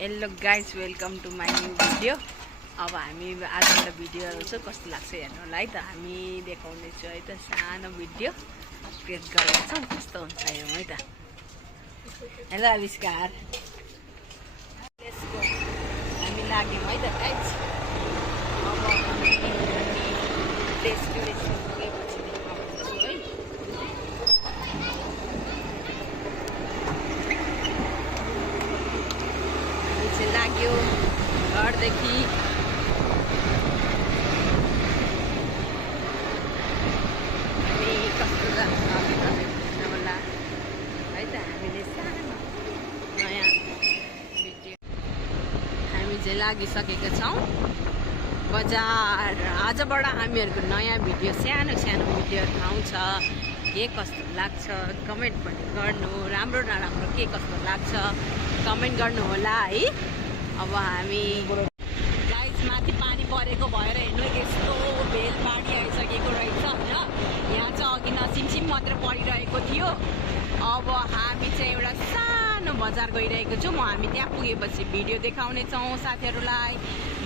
Hello guys, welcome to my new video. अब हामी आज एउटा भिडियो चाहिँ कस्तो लाग्छ हेर्नु होला है त। हामी देखाउनेछु है त, सानो भिडियो क्रिएट गरेको छौँ, कस्तो हुन्छ हेरौँ है त। हेलो आविष्कार, लेट्स गो। हामी लाग्यौँ है त गाइज। अब हामी डेस्टिनेसन पुगेपछि देखाउँछु है। लाग्यो घरदेखि हामी कस्तो लाग्छ होला है त। हामीले सानो नयाँ भिडियो हामी चाहिँ लागिसकेका छौँ बजार। आजबाट हामीहरूको नयाँ भिडियो, सानो सानो भिडियोहरू आउँछ। के कस्तो लाग्छ कमेन्ट पनि गर्नु, राम्रो नराम्रो के कस्तो लाग्छ कमेन्ट गर्नु होला है। अब हामी गाइस माथि पानी परेको भएर हेर्नु यस्तो भेल पानी आइसकेको रहेछ होइन। यहाँ चाहिँ अघि नसिमसिम मात्र परिरहेको थियो। अब हामी चाहिँ एउटा सानो बजार गइरहेको छौँ। हामी त्यहाँ पुगेपछि भिडियो देखाउने छौँ साथीहरूलाई।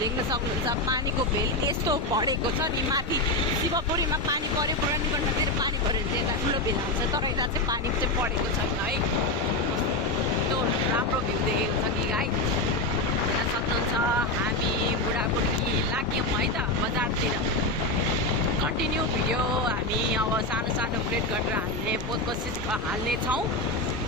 देख्न सक्नुहुन्छ पानीको भेल यस्तो बढेको छ नि। माथि शिवपुरीमा पानी पऱ्यो, पुराणगण्डतिर पानी पऱ्यो भने यता ठुलो भेल आउँछ, तर यता चाहिँ पानी चाहिँ परेको छैन है। कस्तो राम्रो भ्यू देखेको छ कि गाइस, हेर्न सक्नुहुन्छ। हामी बुढाबुढी लाग्यौँ है त बजारतिर। कन्टिन्यू भिडियो हामी अब सानो सानो क्रिएट गरेर हाल्ने कोसिस हाल्नेछौँ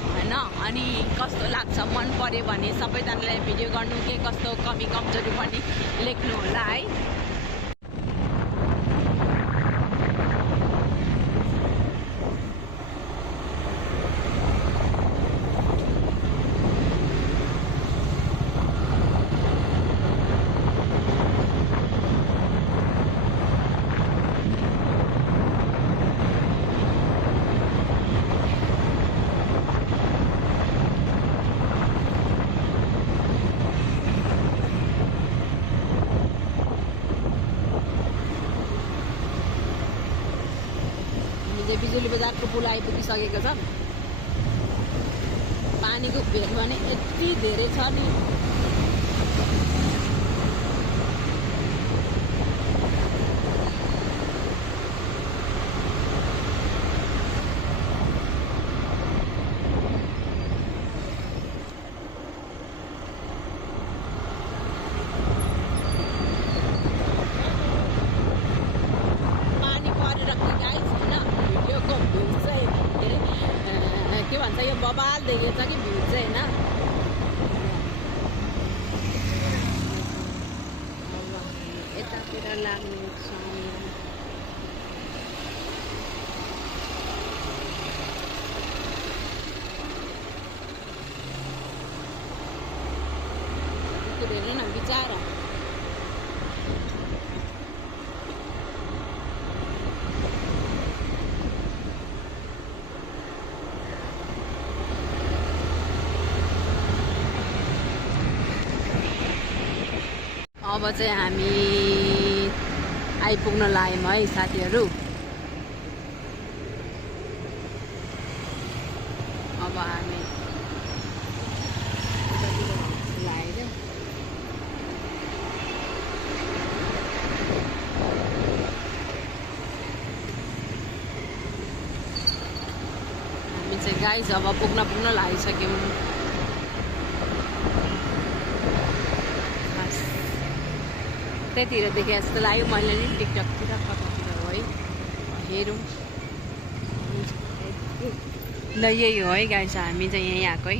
होइन। अनि कस्तो लाग्छ मन पऱ्यो भने सबैजनालाई भिडियो गर्नु, के कस्तो कमी कमजोरी पनि लेख्नु होला है। बिजुली बजारको पुल आइपुगिसकेको छ। पानीको भेल भने यति धेरै छ नि। के भन्छ यो बबाल देखेको छ कि भ्यू चाहिँ होइन। यतातिर लाग्नेछौँ। हेर्नु न बिचारा। अब चाहिँ हामी आइपुग्न लाग्यौँ है साथीहरू। अब हामी लगाएर हामी चाहिँ गाइस अब पुग्न लागिसक्यौँ। त्यतिर देखे जस्तो लाग्यो मैले नि टिकटकतिर कतातिर हो है। हेरौँ ल, यही हो है गाइस, हामी चाहिँ यहीँ आएको है।